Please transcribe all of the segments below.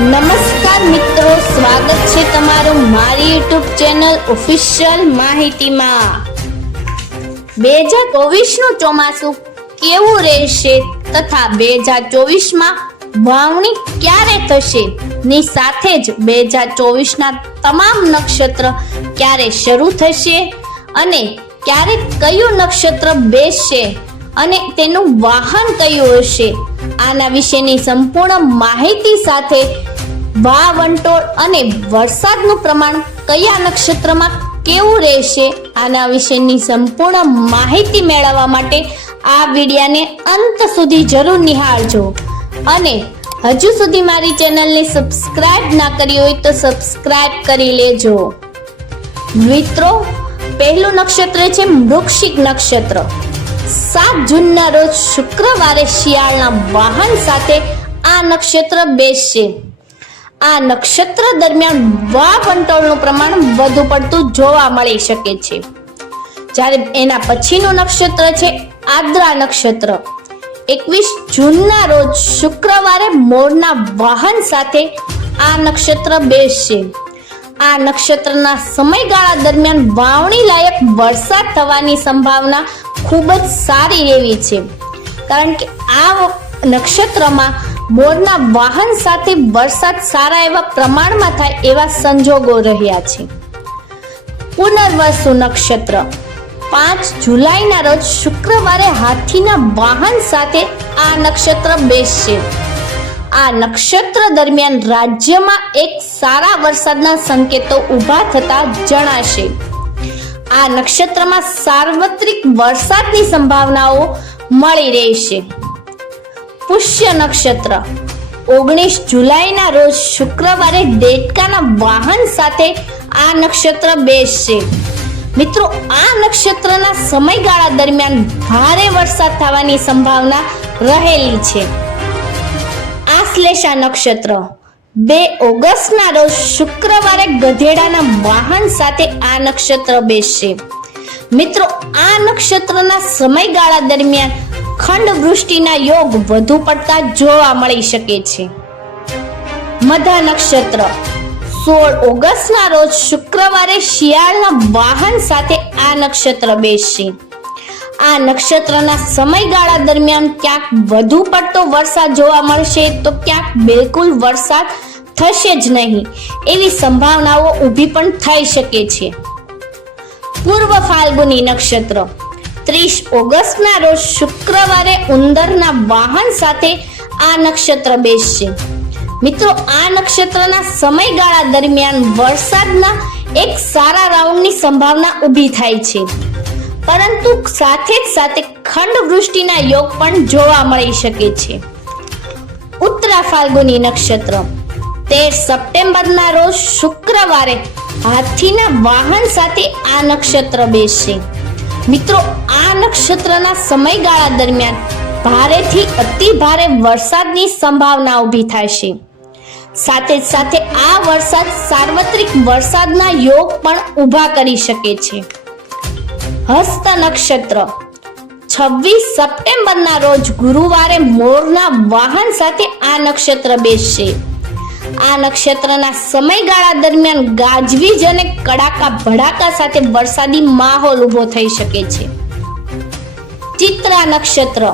નમસ્કાર મિત્રો, સ્વાગત છે તમારું મારી યુટ્યુબ ચેનલ ઓફિશિયલ માહિતીમાં. બે હજાર ચોવીસનું ચોમાસું કેવું રહેશે તથા બે હજાર ચોવીસમાં વાવણી ક્યારે થશે? ની સાથે જ બે હજાર ચોવીસના તમામ નક્ષત્ર ક્યારે શરૂ થશે અને ક્યારે કયું નક્ષત્ર બેસશે અને તેનું વાહન કયું હશે? આના વિશેની સંપૂર્ણ માહિતી સાથે વાવંટોળ અને વરસાદનું પ્રમાણ કયા નક્ષત્રમાં કેવું રહેશે આના વિશેની સંપૂર્ણ માહિતી મેળવવા માટે આ વિડિયાને અંત સુધી જરૂર નિહાળજો. અને હજુ સુધી મારી ચેનલને સબસ્ક્રાઇબ ના કરી હોય તો સબસ્ક્રાઇબ કરી લેજો. મિત્રો, પહેલું નક્ષત્ર છે વૃક્ષિક નક્ષત્ર. સાત જૂનના રોજ શુક્રવારે શિયાળના વાહન સાથે આ નક્ષત્ર બેસશે. આ નક્ષત્ર દરમિયાન વાવંટોળનું પ્રમાણ વધુ પડતું જોવા મળી શકે છે. જ્યારે એના પછીનું નક્ષત્ર છે આદ્રા નક્ષત્ર. એકવીસ જૂનના રોજ શુક્રવારે મોરના વાહન સાથે આ નક્ષત્ર બેસશે. આ નક્ષત્રના સમયગાળા દરમિયાન વાવણી લાયક વરસાદ થવાની સંભાવના ખૂબ જ સારી એવી છે. કારણ કે આ નક્ષત્રમાં મોરના વાહન સાથે વરસાદ સારા એવા પ્રમાણમાં થાય એવા સંજોગો રહ્યા છે. પુનર્વસુ નક્ષત્ર. પાંચ જુલાઈના રોજ શુક્રવારે હાથીના વાહન સાથે આ નક્ષત્ર બેસશે. આ નક્ષત્ર દરમિયાન રાજ્યમાં એક સારા વરસાદના સંકેતો ઊભા થતા જણાશે. આ નક્ષત્રમાં સાર્વત્રિક વરસાદની સંભાવનાઓ મળી રહેશે. પુષ્ય નક્ષત્ર. ઓગણીસ જુલાઈના રોજ શુક્રવારે દેડકાના વાહન સાથે આ નક્ષત્ર બેસશે. મિત્રો, આ નક્ષત્રના સમયગાળા દરમિયાન ભારે વરસાદ થવાની સંભાવના રહેલી છે. આશ્લેષા નક્ષત્ર. બે ઓગસ્ટના રોજ શુક્રવારે ગધેડાના વાહન સાથે આ નક્ષત્ર બેસશે. મિત્રો, આ નક્ષત્રના સમયગાળા દરમિયાન ખંડ વૃષ્ટિના યોગ વધુ પડતા જોવા મળી શકે છે. મધા નક્ષત્ર, સોળ ઓગસ્ટના રોજ શુક્રવારે શિયાળના વાહન સાથે આ નક્ષત્ર બેસશે. આ નક્ષત્રના સમયગાળા દરમિયાન ક્યાંક વધુ પડતો વરસાદ જોવા મળશે તો ક્યાંક બિલકુલ વરસાદ થશે જ નહીં, એવી સંભાવનાઓ ઊભી પણ થઈ શકે છે. પૂર્વ ફાલ્ગુની નક્ષત્ર ત્રીસ ઓગસ્ટના રોજ શુક્રવારે ઉંદરના વાહન સાથે આ નક્ષત્ર બેસશે. મિત્રો, આ નક્ષત્રના સમયગાળા દરમિયાન વરસાદના એક સારા રાઉન્ડની સંભાવના ઊભી થાય છે. પરંતુ સાથે જ સાથે ખંડ વૃષ્ટિના યોગ પણ જોવા મળી શકે છે. ઉત્તરા ફાલ્ગુની નક્ષત્ર. તેર સપ્ટેમ્બરના રોજ શુક્રવારે હાથીના વાહન સાથે આ નક્ષત્ર બેસશે. મિત્રો, આ નક્ષત્રના સમયગાળા દરમિયાન ભારેથી અતિ ભારે વરસાદની સંભાવના ઊભી થાય છે. સાથે સાથે આ વરસાદ સાર્વત્રિક વરસાદના યોગ પણ ઊભા કરી શકે છે. હસ્ત નક્ષત્ર. છવ્વીસ સપ્ટેમ્બરના રોજ ગુરુવારે મોરના વાહન સાથે આ નક્ષત્ર બેસશે. આ નક્ષત્રના સમયગાળા દરમિયાન ગાજવીજ અને કડાકા ભડાકા સાથે વરસાદી માહોલ ઊભો થઈ શકે છે. ચિત્રા નક્ષત્ર.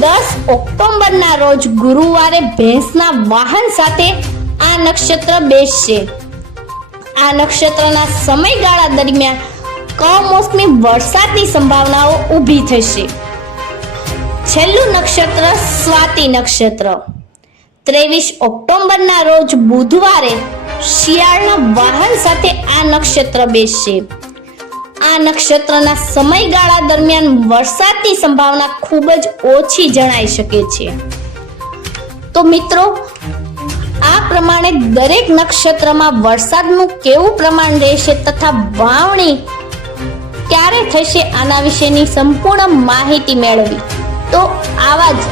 દસ ઓક્ટોબરના રોજ ગુરુવારે ભેંસના વાહન સાથે આ નક્ષત્ર બેસશે. આ નક્ષત્રના સમયગાળા દરમિયાન કમોસમી વરસાદની સંભાવનાઓ ઊભી થશે. છેલ્લું નક્ષત્ર સ્વાતિ નક્ષત્ર. ત્રેવીસ ઓક્ટોબરના રોજ બુધવારે શિયાળના વાહન સાથે આ નક્ષત્ર બેસશે. આ નક્ષત્રના સમયગાળા દરમિયાન વરસાદની સંભાવના ખૂબ જ ઓછી જણાઈ શકે છે. તો મિત્રો, આ પ્રમાણે દરેક નક્ષત્રમાં વરસાદનું કેવું પ્રમાણ રહેશે તથા વાવણી ક્યારે થશે આના વિશેની સંપૂર્ણ માહિતી મેળવી. તો આવા જ